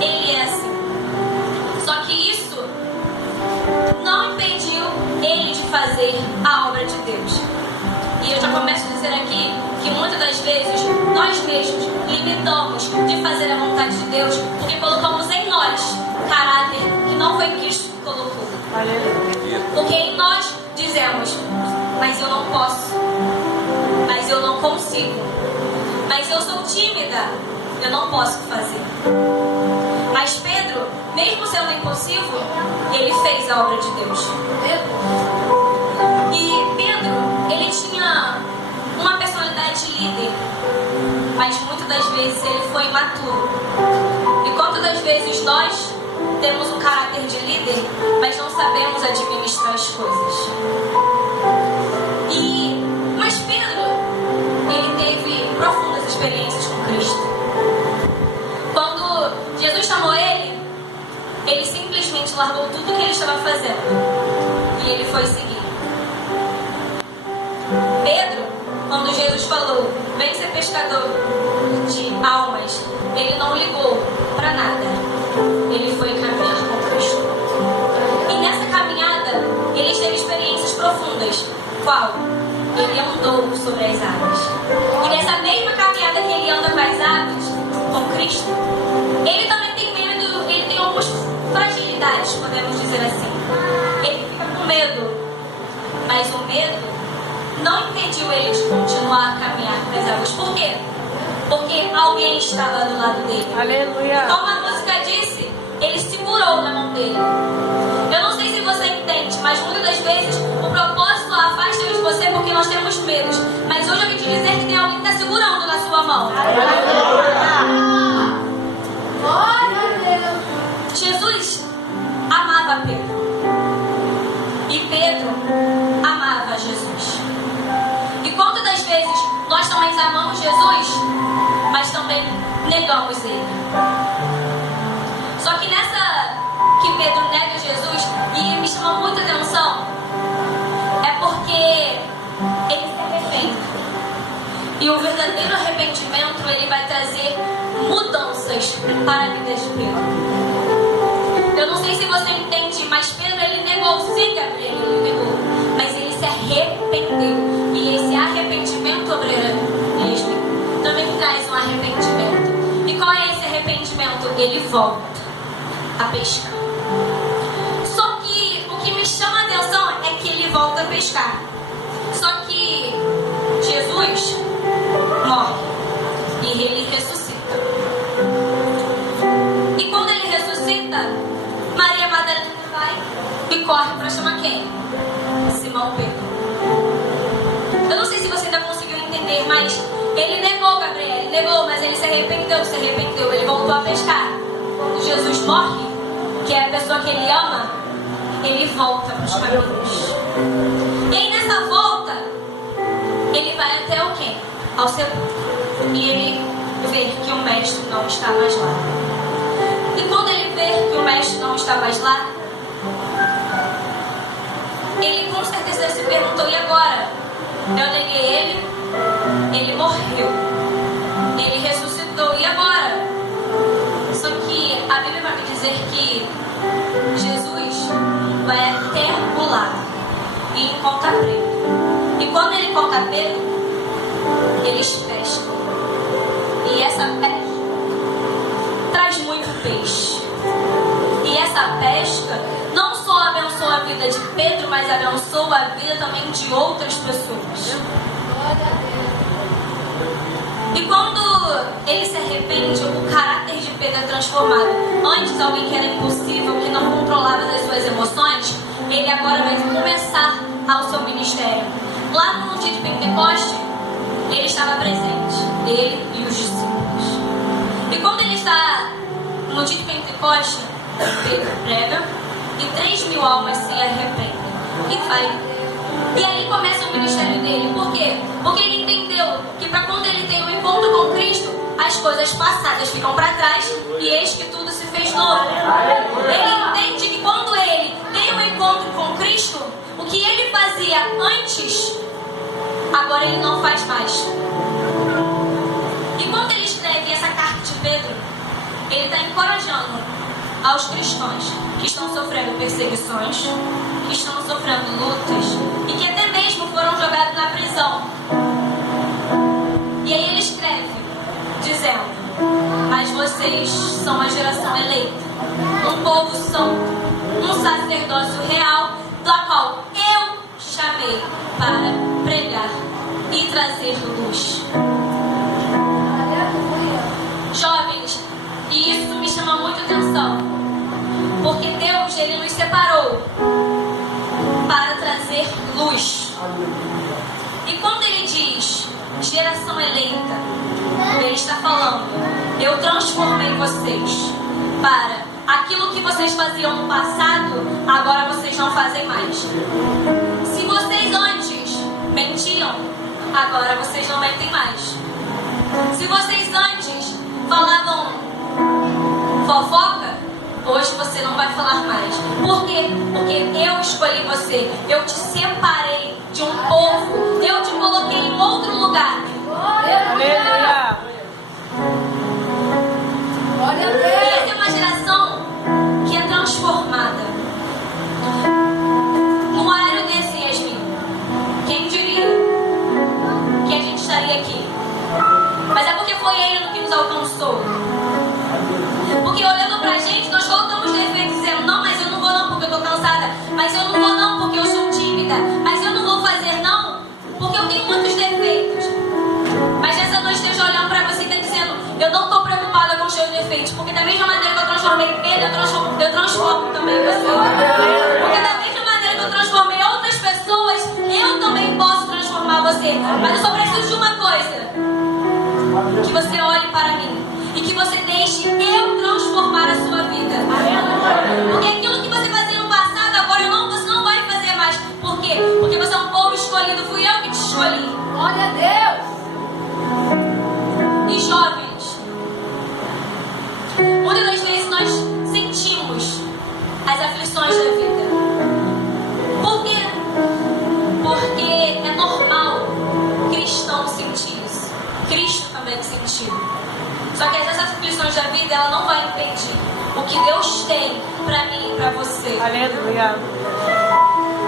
ele é assim. Só que isso não impediu ele de fazer a obra de Deus. E eu já começo a dizer aqui que muitas das vezes nós mesmos limitamos de fazer a vontade de Deus porque colocamos em nós caráter que não foi Cristo que colocou. Porque em nós dizemos: mas eu não posso, mas eu não consigo, mas eu sou tímida, eu não posso fazer. Mas Pedro, mesmo sendo impulsivo, ele fez a obra de Deus. E Pedro, ele tinha uma personalidade de líder, mas muitas das vezes ele foi imaturo. E quantas das vezes nós temos um caráter de líder, mas não sabemos administrar as coisas. Mas Pedro, ele teve profundas experiências com Cristo. Quando Jesus chamou ele simplesmente largou tudo que ele estava fazendo e ele foi seguir. Pedro, quando Jesus falou: vem ser pescador de almas, ele não ligou para nada. Ele foi caminhar com Cristo. E nessa caminhada, ele teve experiências profundas. Qual? Ele andou sobre as águas. E nessa mesma caminhada que ele anda com as águas, com Cristo, ele também tem medo, ele tem algumas fragilidades, podemos dizer assim. Ele fica com medo. Mas o medo não impediu ele de continuar a caminhar com as águas. Por quê? Porque alguém estava do lado dele. Aleluia. Como a música disse, ele segurou na mão dele. Eu não sei se você entende, mas muitas das vezes o propósito afasta de você porque nós temos medos. Mas hoje eu vim te dizer que tem alguém que está segurando na sua mão. Jesus amava Pedro. E Pedro amava Jesus. E quantas das vezes nós também amamos Jesus, mas também negamos ele. Só que nessa que Pedro nega Jesus, e me chama muita atenção, é porque ele se arrepende. E o verdadeiro arrependimento, ele vai trazer mudanças para a vida de Pedro. Eu não sei se você entende, mas Pedro, ele negou, sim, Gabriel, ele negou, mas ele se arrependeu. E esse arrependimento também traz um arrependimento. E qual é esse arrependimento? Ele volta a pescar. Só que o que me chama a atenção é que ele volta a pescar. Só que Jesus morre e ele ressuscita. E quando ele ressuscita, Maria Madalena vai e corre para chamar quem? Simão Pedro. Eu não sei se você ainda conseguiu entender, mas ele negou, Gabriel, ele negou, mas ele se arrependeu, ele voltou a pescar. Quando Jesus morre, que é a pessoa que ele ama, ele volta para os caminhos. E aí nessa volta, ele vai até o quê? Ao sepulcro. E ele vê que o mestre não está mais lá. E quando ele vê que o mestre não está mais lá, ele com certeza se perguntou: e agora? Eu neguei ele morreu, ele ressuscitou, e agora? Só que a Bíblia vai me dizer que Jesus vai até o lado e encontra Pedro. E quando ele encontra Pedro, eles pescam. E essa pesca traz muito peixe. E essa pesca não só abençoa a vida de Pedro, mas abençoa a vida também de outras pessoas. E quando ele se arrepende, o caráter de Pedro é transformado. Antes, alguém que era impossível, que não controlava as suas emoções, ele agora vai começar ao seu ministério. Lá no dia de Pentecoste, ele estava presente, ele e os discípulos. E quando ele está no dia de Pentecoste, Pedro prega e 3.000 almas se arrependem. E aí começa o ministério dele. Por quê? Porque ele entendeu que para quando ele tem um encontro com Cristo, as coisas passadas ficam para trás e eis que tudo se fez novo. Ele entende que quando ele tem um encontro com Cristo, o que ele fazia antes, agora ele não faz mais. E quando ele escreve essa carta de Pedro, ele está encorajando aos cristãos que estão sofrendo perseguições, que estão sofrendo lutas e que até mesmo foram jogados na prisão. E aí ele escreve, dizendo: mas vocês são uma geração eleita, um povo santo, um sacerdócio real, do qual eu chamei para pregar e trazer luz. Jovens, e isso me chama muito atenção, porque Deus, Ele nos separou para trazer luz. E quando Ele diz geração eleita, Ele está falando: eu transformei vocês para aquilo que vocês faziam no passado, agora vocês não fazem mais. Se vocês antes mentiam, agora vocês não mentem mais. Se vocês antes falavam fofoca, hoje você não vai falar mais. Por quê? Porque eu escolhi você. Eu te separei de um povo. Eu te coloquei em outro lugar. Aleluia! Glória a Deus. E essa é uma geração que é transformada. Num horário desse, Yasmin, quem diria que a gente estaria aqui? Mas é porque foi Ele que nos alcançou. Porque olhando pra gente, nós colocamos defeitos dizendo: não, mas eu não vou não porque eu tô cansada. Mas eu não vou não porque eu sou tímida. Mas eu não vou fazer não porque eu tenho muitos defeitos. Mas nessa noite Deus olhando pra você e tá dizendo: eu não tô preocupada com os seus defeitos. Porque da mesma maneira que eu transformei Pedro, eu transformo também você. Porque da mesma maneira que eu transformei outras pessoas, eu também posso transformar você. Mas eu só preciso de uma coisa: que você olhe para mim e que você deixe eu transformar a sua vida. Porque aquilo que você fazia no passado, agora não, você não vai fazer mais. Por quê? Porque você é um povo escolhido, fui eu que te escolhi. Glória a Deus! E jovens, muitas das vezes nós sentimos as aflições da vida. Por quê? Porque é normal cristão sentir isso. Cristo também sentiu. Só que essas aflições da vida, ela não vai impedir o que Deus tem pra mim e pra você. Aleluia!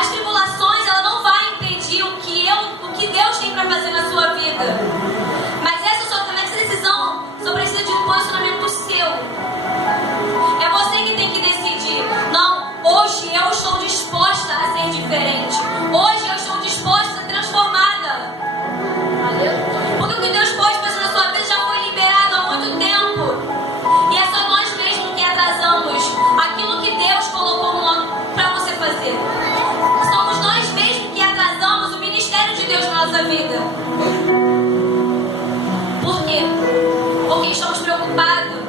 As tribulações, ela não vai impedir o que Deus tem pra fazer na sua vida. Mas essa decisão só precisa de um posicionamento seu. É você que tem que decidir. Não, hoje eu estou disposta a ser diferente. Hoje eu estou disposta a ser transformada. Porque o que Deus pode fazer na sua vida já foi liberado há muito tempo. E é só nós mesmos que atrasamos aquilo que Deus colocou para você fazer. Somos nós mesmos que atrasamos o ministério de Deus na nossa vida. Por quê? Porque estamos preocupados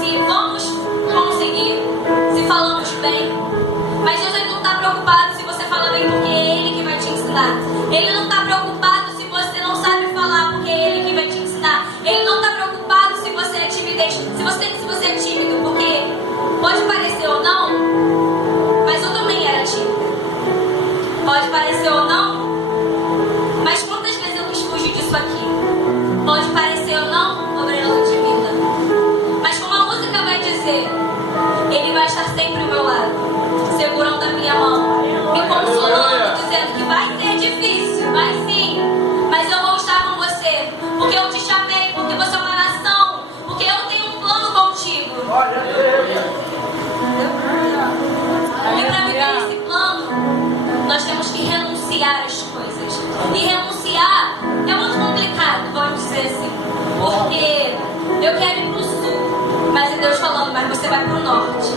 se vamos conseguir, se falamos bem. Mas Deus, Ele não está preocupado se você fala bem, porque é Ele que vai te ensinar. Ele não está preocupado se você não sabe falar, porque é Ele que vai te ensinar. Ele não está preocupado se você é timidez, se você é tímido, porque pode parecer ou não, mas eu também era tímida. Pode parecer ou não, mas quantas vezes eu quis fugir disso aqui? Pode parecer ou não, obreiro tímida. Mas como a música vai dizer, Ele vai estar sempre ao meu lado, segurando a minha mão, me consolando, dizendo que vai ser difícil, vai sim, mas eu vou estar com você, porque eu te chamei, porque você é uma nação, porque eu tenho um plano contigo. E para viver esse plano, nós temos que renunciar às coisas. E renunciar é muito complicado, vamos dizer assim, porque eu quero ir para o sul, mas é Deus falando: mas você vai para o norte.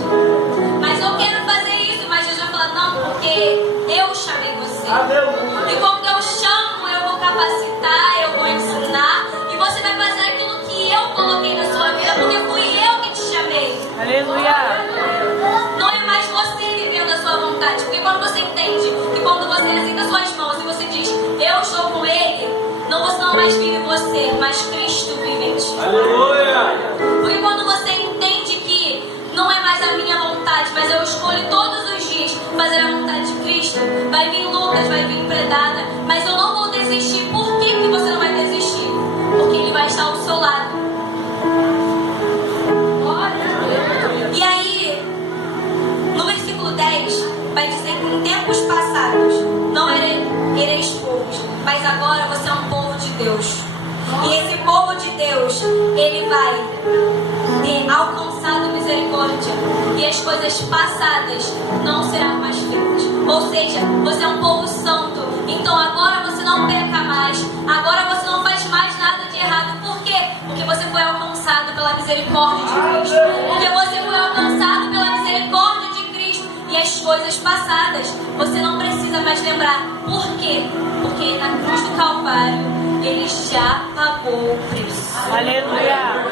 Mas eu quero fazer isso, mas Deus vai falar: não, porque eu chamei você. E quando eu chamo, eu vou capacitar, eu vou ensinar, e você vai fazer aquilo que eu coloquei na sua vida, porque fui eu que te chamei. Aleluia! Não é mais você vivendo a sua vontade, porque quando você entende que quando você aceita suas mãos e você diz: eu estou com Ele, você não mais vive você, mas Cristo vive em ti. Aleluia! Porque quando você entende que não é mais a minha vontade, mas eu escolho todos os dias fazer a vontade de Cristo, vai vir lutas, vai vir empredada, mas eu não vou desistir. Por que você não vai desistir? Porque Ele vai estar ao seu lado. E aí alcançado misericórdia e as coisas passadas não serão mais feitas. Ou seja, você é um povo santo, então agora você não peca mais, agora você não faz mais nada de errado. Por quê? Porque você foi alcançado pela misericórdia de Cristo. Porque você foi alcançado pela misericórdia de Cristo. E as coisas passadas você não precisa mais lembrar. Por quê? Porque na cruz do Calvário Ele já pagou o preço. Aleluia.